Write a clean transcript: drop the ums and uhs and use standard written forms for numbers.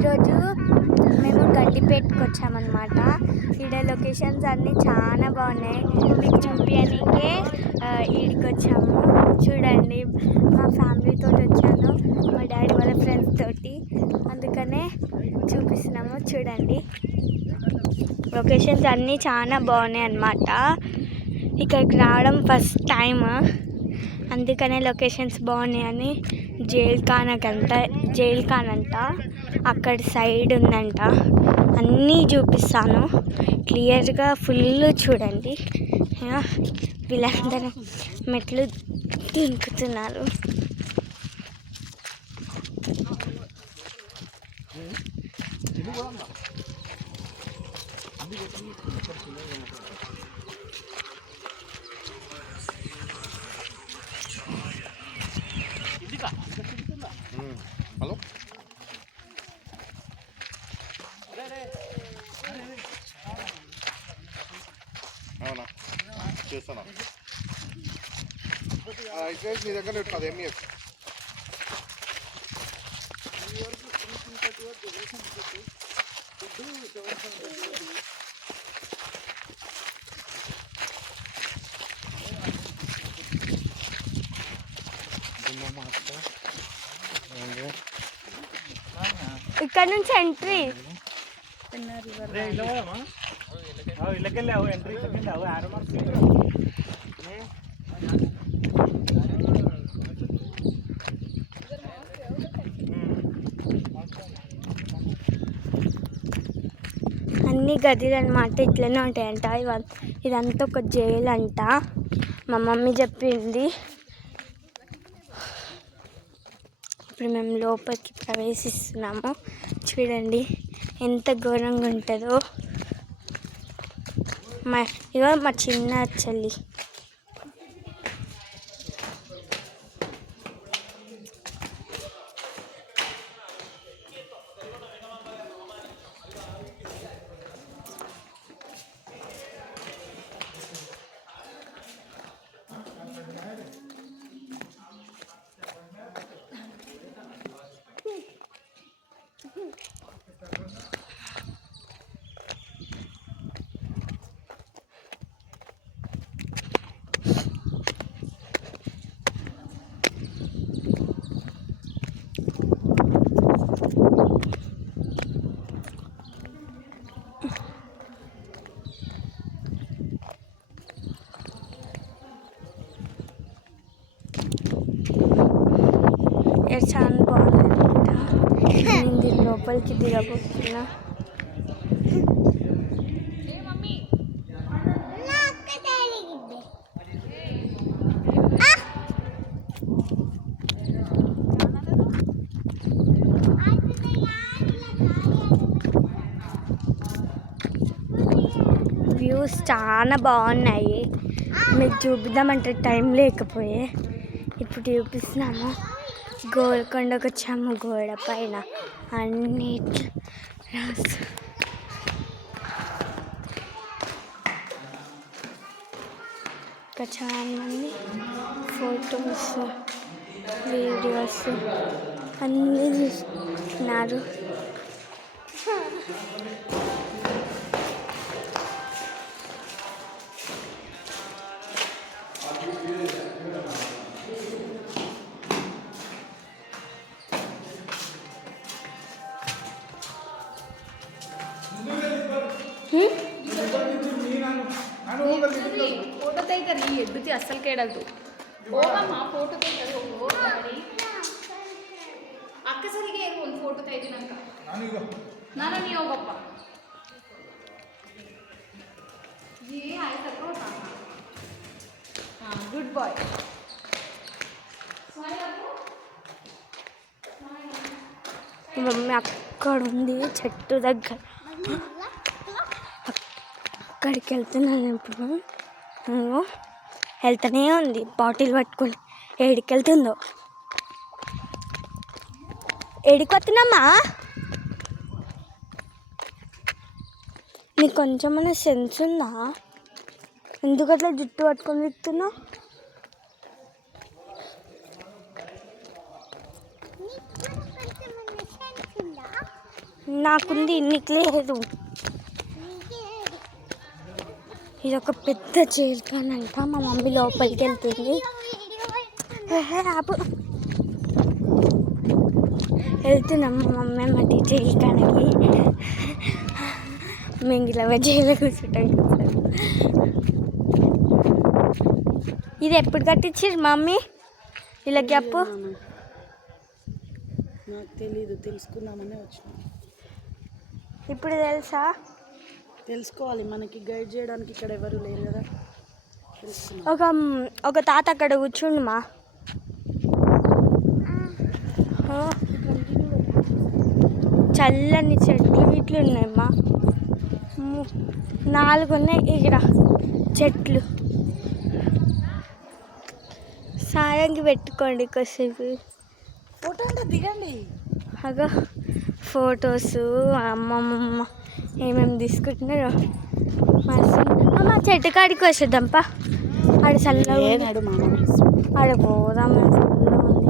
ఈరోజు మేము గడ్డిపేటకి వచ్చామన్నమాట. ఈడ లొకేషన్స్ అన్నీ చాలా బాగున్నాయి. మీకు చూపించడానికే ఈడికి వచ్చాము. చూడండి, మా ఫ్యామిలీతో వచ్చాను, మా డాడీ వాళ్ళ ఫ్రెండ్స్ తోటి, అందుకనే చూపిస్తున్నాము. చూడండి, లొకేషన్స్ అన్నీ చాలా బాగున్నాయి అన్నమాట. ఇక్కడికి రావడం ఫస్ట్ టైం, అందుకనే లొకేషన్స్ బాగున్నాయని. జైల్ ఖాన్ అంట అక్కడ సైడ్ ఉందంట. అన్నీ చూపిస్తాను క్లియర్గా, ఫుల్ చూడండి. వీళ్ళందరూ మెట్లు దింకుతున్నారు. హలో, అవునా చేస్తాను. అయితే మీ దగ్గర ఉంటుంది ఎంఈఎస్. ఇక్కడ నుంచి ఎంట్రీ. అన్ని గదిలు అన్నమాట, ఇట్లనే ఉంటాయంట. ఇదంతా ఒక జైలు అంట, మా మమ్మీ చెప్పింది. ఇప్పుడు మేము లోపలికి ప్రవేశిస్తున్నాము. చూడండి ఎంత ఘోరంగా ఉంటుందో. ఇగో మా చిన్న చెల్లి. చాలా బాగుంది. నేను దీని లోపలికి దిగబోతున్నా. వ్యూస్ చాలా బాగున్నాయి. మీకు చూపిద్దామంటే టైం లేకపోయే, ఇప్పుడు చూపిస్తున్నాము. గోల్కొండకు వచ్చాము. గోడ పైన అన్నిటి రాసు. ఇంకా చాలా మంది ఫొటోస్, వీడియోస్ అన్నీ చూస్తున్నారు. ಫೋಟೋ ತೆಗಿತಾರೆ ಈ ಎದ್ದುತಿ ಅಸಲ್ ಕೇಳಲ್ದು. ಹೋಗಮ್ಮ ಫೋಟೋ ತೆಗಿತಾರೆ. ಹೋಗಿ ಅಕ್ಕ ಸರಿಗೆ ಒಂದು ಫೋಟೋ ತೆಗಿನಂಕ ನಾನು ನೀ ಹೋಗಪ್ಪ. ಆಯ್ತಕ್ಕ. ಹಾಂ, ಗುಡ್ ಬಾಯ್. మమ్మీ అక్కడ ఉంది చెట్టు దగ్గర. అక్కడికి వెళ్తున్నాను ఇప్పుడు. వెళ్తూనే ఉంది బాటిల్ పట్టుకుని. ఏడికి వెళ్తుందో. ఏడికి వస్తున్నామా? నీకు కొంచెమైనా సెన్స్ ఉందా? ఎందుకు అట్లా జుట్టు పట్టుకొని తిప్పుతున్నావు? నాకుంది నీకు లేదు. ఇది ఒక పెద్ద చేరుకానంట. మా మమ్మీ లోపలికి వెళ్తుంది. ఆపు వెళ్తున్నాం మా మమ్మీ మట్టి చేరుకానికి. మేము ఇలా జైలు కూర్చుంటాం. ఇది ఎప్పుడు కట్టించారు మమ్మీ వీళ్ళకి అప్పు? నాకు తెలీదు, తెలుసుకుందామని వచ్చిన. ఇప్పుడు తెలుసా? తెలుసుకోవాలి, మనకి గైడ్ చేయడానికి ఇక్కడ ఎవరు లేరు కదా. ఒక తాత అక్కడ కూర్చుండు మా. చల్లని చెట్లు ఇట్లు ఉన్నాయమ్మా. 4 ఉన్నాయి ఇక్కడ చెట్లు. సాయంకి పెట్టుకోండి కాసేపు. ఫోటో అంటే దిగండి. అగో ఫొటోస్ అమ్మమ్మ ఏమేమి తీసుకుంటున్నారో. అమ్మ చెట్టు కాడికి వచ్చేద్దాంపా. ఆడ చల్లగా ఆడ పోదాం. చల్లగా ఉంది.